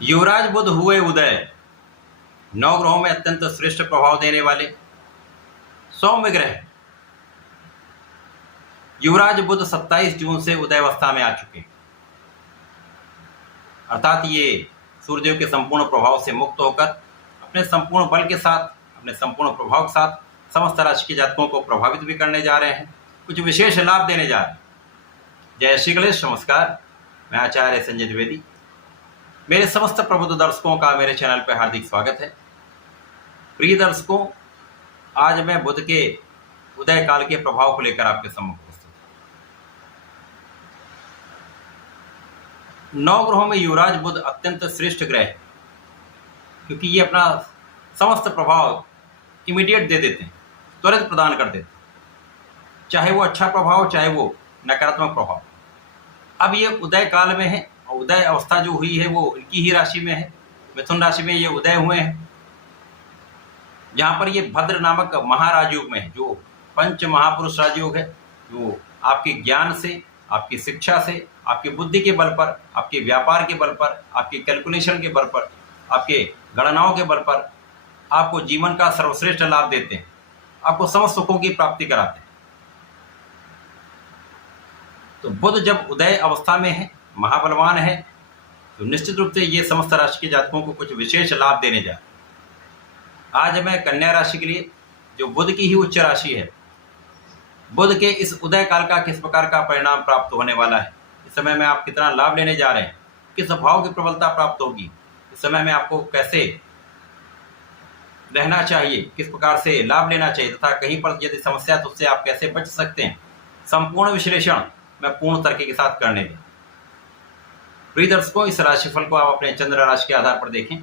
युवराज बुध हुए उदय। नौ ग्रहों में अत्यंत श्रेष्ठ प्रभाव देने वाले सौम्य ग्रह युवराज बुध 27 जून से उदय अवस्था में आ चुके, अर्थात ये सूर्यदेव के संपूर्ण प्रभाव से मुक्त होकर अपने संपूर्ण बल के साथ, अपने संपूर्ण प्रभाव के साथ समस्त राशि के जातकों को प्रभावित भी करने जा रहे हैं, कुछ विशेष लाभ देने जा रहे हैं। जय श्री गणेश। नमस्कार, मैं आचार्य संजय द्विवेदी। मेरे समस्त प्रबुद्ध दर्शकों का मेरे चैनल पर हार्दिक स्वागत है। प्रिय दर्शकों, आज मैं बुध के उदय काल के प्रभाव को लेकर आपके सम्मुख प्रस्तुत हूं। 9 ग्रहों में युवराज बुध अत्यंत श्रेष्ठ ग्रह है, क्योंकि ये अपना समस्त प्रभाव इमीडिएट दे देते हैं, तुरंत प्रदान कर देते हैं, चाहे वो अच्छा प्रभाव चाहे वो नकारात्मक प्रभाव। अब ये उदय काल में है और उदय अवस्था जो हुई है वो इनकी ही राशि में है, मिथुन राशि में ये उदय हुए हैं, जहाँ पर ये भद्र नामक महाराजयोग में है, जो पंच महापुरुष राजयोग है, जो आपके ज्ञान से, आपकी शिक्षा से, आपकी बुद्धि के बल पर, आपके व्यापार के बल पर, आपके कैलकुलेशन के बल पर, आपके गणनाओं के बल पर आपको जीवन का सर्वश्रेष्ठ लाभ देते हैं, आपको समस्त सुखों की प्राप्ति कराते हैं। तो बुध जब उदय अवस्था में है, महाबलवान है, तो निश्चित रूप से ये समस्त राशि के जातकों को कुछ विशेष लाभ देने जा रहे हैं। आज मैं कन्या राशि के लिए, जो बुध की ही उच्च राशि है, बुध के इस उदय काल का किस प्रकार का परिणाम प्राप्त होने वाला है, इस समय में आप कितना लाभ लेने जा रहे हैं, किस भाव की प्रबलता प्राप्त होगी, इस समय में आपको कैसे रहना चाहिए, किस प्रकार से लाभ लेना चाहिए, तथा कहीं पर यदि समस्या तो उससे आप कैसे बच सकते हैं, संपूर्ण विश्लेषण मैं पूर्ण तरीके के साथ करने दें। प्रिय दर्शकों, इस राशिफल को आप अपने चंद्र राशि के आधार पर देखें।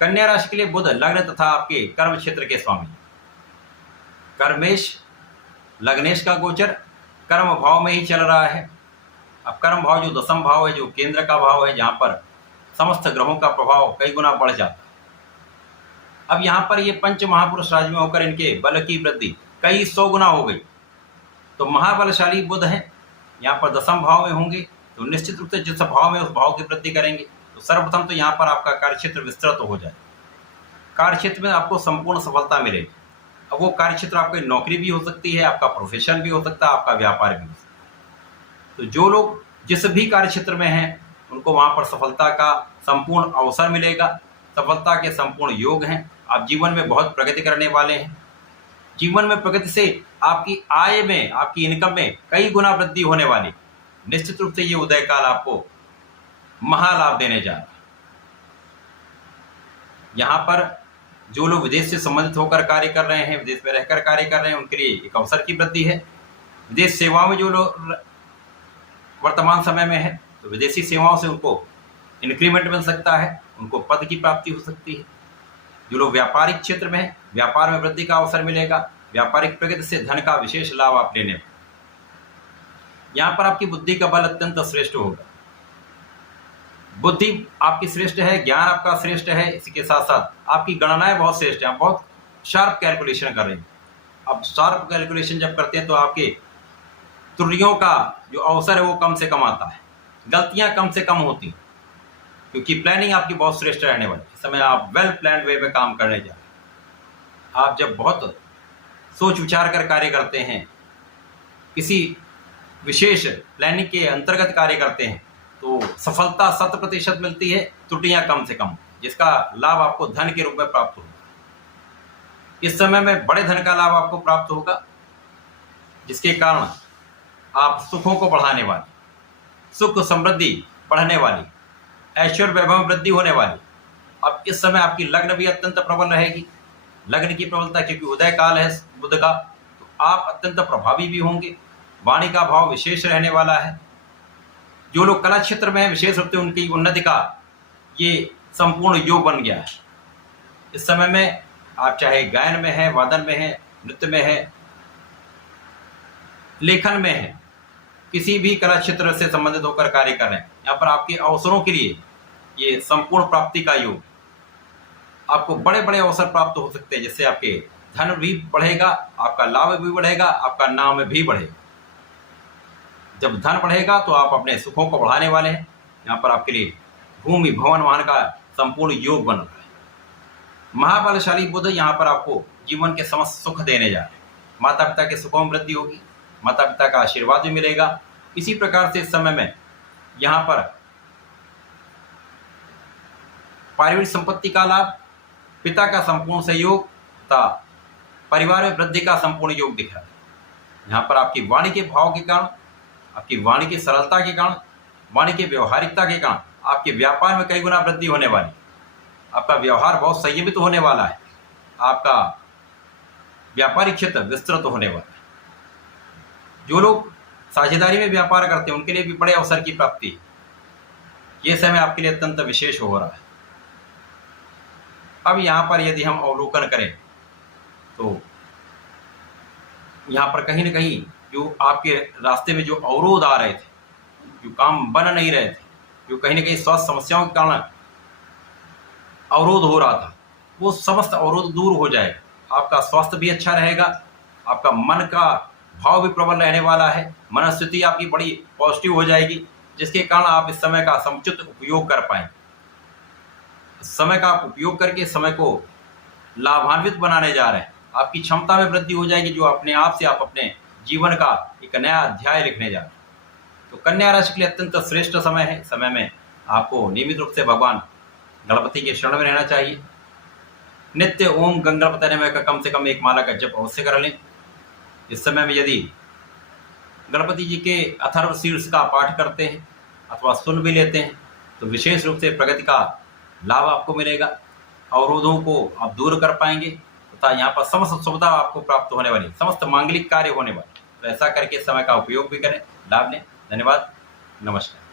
कन्या राशि के लिए बुध लग्न तथा आपके कर्म क्षेत्र के स्वामी, कर्मेश लग्नेश का गोचर कर्म भाव में ही चल रहा है। अब कर्म भाव जो दशम भाव है, जो केंद्र का भाव है, जहाँ पर समस्त ग्रहों का प्रभाव कई गुना बढ़ जाता है। अब यहाँ पर ये पंच महापुरुष राज में होकर इनके बल की वृद्धि कई 100 गुना हो गई। तो महाबलशाली बुध है, यहाँ पर दशम भाव में होंगे, तो निश्चित रूप से जिस भाव में उस भाव की वृद्धि करेंगे। तो सर्वप्रथम तो यहाँ पर आपका कार्यक्षेत्र विस्तृत हो जाए, कार्यक्षेत्र में आपको संपूर्ण सफलता मिलेगी। अब वो कार्यक्षेत्र आपकी नौकरी भी हो सकती है, आपका प्रोफेशन भी हो सकता है, आपका व्यापार भी हो सकता है। तो जो लोग जिस भी कार्यक्षेत्र में हैं, उनको वहाँ पर सफलता का संपूर्ण अवसर मिलेगा, सफलता के संपूर्ण योग हैं। आप जीवन में बहुत प्रगति करने वाले हैं। जीवन में प्रगति से आपकी आय में, आपकी इनकम में कई गुना वृद्धि होने वाली। निश्चित रूप से ये उदय काल आपको महालाभ देने जा रहा है। यहाँ पर जो लोग विदेश से संबंधित होकर कार्य कर रहे हैं, विदेश में रहकर कार्य कर रहे हैं, उनके लिए एक अवसर की वृद्धि है। विदेश सेवाओं में जो लोग वर्तमान समय में है, तो विदेशी सेवाओं से उनको इंक्रीमेंट मिल सकता है, उनको पद की प्राप्ति हो सकती है। जो लोग व्यापारिक क्षेत्र में है, व्यापार में वृद्धि का अवसर मिलेगा। व्यापारिक प्रगति से धन का विशेष लाभ आप लेने। यहाँ पर आपकी बुद्धि का बल अत्यंत श्रेष्ठ होगा। बुद्धि आपकी श्रेष्ठ है, ज्ञान आपका श्रेष्ठ है, इसी के साथ साथ आपकी गणनाएं बहुत श्रेष्ठ हैं। आप बहुत शार्प कैलकुलेशन कर रहे हैं। अब शार्प कैलकुलेशन जब करते हैं तो आपके त्रुटियों का जो अवसर है वो कम से कम आता है, गलतियां कम से कम होती हैं, क्योंकि प्लानिंग आपकी बहुत श्रेष्ठ रहने वाली। इस समय आप वेल प्लान्ड वे में काम करने जा रहे हैं। आप जब बहुत सोच विचार कर कार्य करते हैं, किसी विशेष प्लानिंग के अंतर्गत कार्य करते हैं, तो सफलता 100% मिलती है, त्रुटियां कम से कम, जिसका लाभ आपको धन के रूप में प्राप्त होगा। इस समय में बड़े धन का लाभ आपको प्राप्त होगा, जिसके कारण आप सुखों को बढ़ाने वाले, सुख समृद्धि बढ़ने वाली, ऐश्वर्य वैभव में वृद्धि होने वाली। अब इस समय आपकी लग्न भी अत्यंत प्रबल रहेगी। लग्न की प्रबलता, क्योंकि उदय काल है बुध का, तो आप अत्यंत प्रभावी भी होंगे। वाणी का भाव विशेष रहने वाला है। जो लोग कला क्षेत्र में है, विशेष रूप से उनकी उन्नति का ये संपूर्ण योग बन गया है। इस समय में आप चाहे गायन में है, वादन में है, नृत्य में है, लेखन में है, किसी भी कला क्षेत्र से संबंधित होकर कार्य कर रहे हैं, यहाँ पर आपके अवसरों के लिए ये संपूर्ण प्राप्ति का योग, आपको बड़े बड़े अवसर प्राप्त हो सकते हैं, जिससे आपके धन भी बढ़ेगा, आपका लाभ भी बढ़ेगा, आपका नाम भी बढ़ेगा। जब धन बढ़ेगा तो आप अपने सुखों को बढ़ाने वाले हैं। यहाँ पर आपके लिए भूमि भवन वाहन का संपूर्ण योग बन रहा है। महाबलशाली बुध यहाँ पर आपको जीवन के समस्त सुख देने जा रहे हैं। माता पिता के सुखों में वृद्धि होगी, माता पिता का आशीर्वाद भी मिलेगा। इसी प्रकार से इस समय में यहाँ पर पारिवारिक संपत्ति का लाभ, पिता का संपूर्ण सहयोग तथा परिवार में वृद्धि का संपूर्ण योग दिख रहा है। यहाँ पर आपकी वाणी के भाव के कारण, आपकी वाणी की सरलता के कारण, वाणी की व्यवहारिकता के कारण आपके व्यापार में कई गुना वृद्धि होने वाली। आपका व्यवहार बहुत संयमित होने वाला है। आपका व्यापारिक क्षेत्र विस्तृत होने वाला है। जो लोग साझेदारी में व्यापार करते हैं उनके लिए भी बड़े अवसर की प्राप्ति है। यह समय आपके लिए अत्यंत विशेष हो रहा है। अब यहाँ पर यदि हम अवलोकन करें तो यहाँ पर कहीं ना कहीं जो आपके रास्ते में जो अवरोध आ रहे थे, जो काम बन नहीं रहे थे, जो कहीं ना कहीं स्वास्थ्य समस्याओं के कारण अवरोध हो रहा था, वो समस्त अवरोध दूर हो जाएगा। आपका स्वास्थ्य भी अच्छा रहेगा, आपका मन का भाव भी प्रबल रहने वाला है, मनस्थिति आपकी बड़ी पॉजिटिव हो जाएगी, जिसके कारण आप इस समय का समुचित उपयोग कर पाएंगे। समय का आप उपयोग करके समय को लाभान्वित बनाने जा रहे हैं। आपकी क्षमता में वृद्धि हो जाएगी, जो अपने आप से आप अपने जीवन का एक नया अध्याय लिखने जा रहे हैं। तो कन्या राशि के लिए अत्यंत श्रेष्ठ समय है। समय में आपको नियमित रूप से भगवान गणपति के शरण में रहना चाहिए। नित्य ओम गंगणपति नमः का कम से कम एक माला का जप अवश्य कर लें। इस समय में यदि गणपति जी के अथर्व शीर्ष का पाठ करते हैं अथवा सुन भी लेते हैं तो विशेष रूप से प्रगति का लाभ आपको मिलेगा। अवरोधों को आप दूर कर पाएंगे तथा यहाँ पर समस्त सुविधा आपको प्राप्त होने वाली, समस्त मांगलिक कार्य होने वाले। तो ऐसा करके समय का उपयोग भी करें, लाभ लें। धन्यवाद, नमस्कार।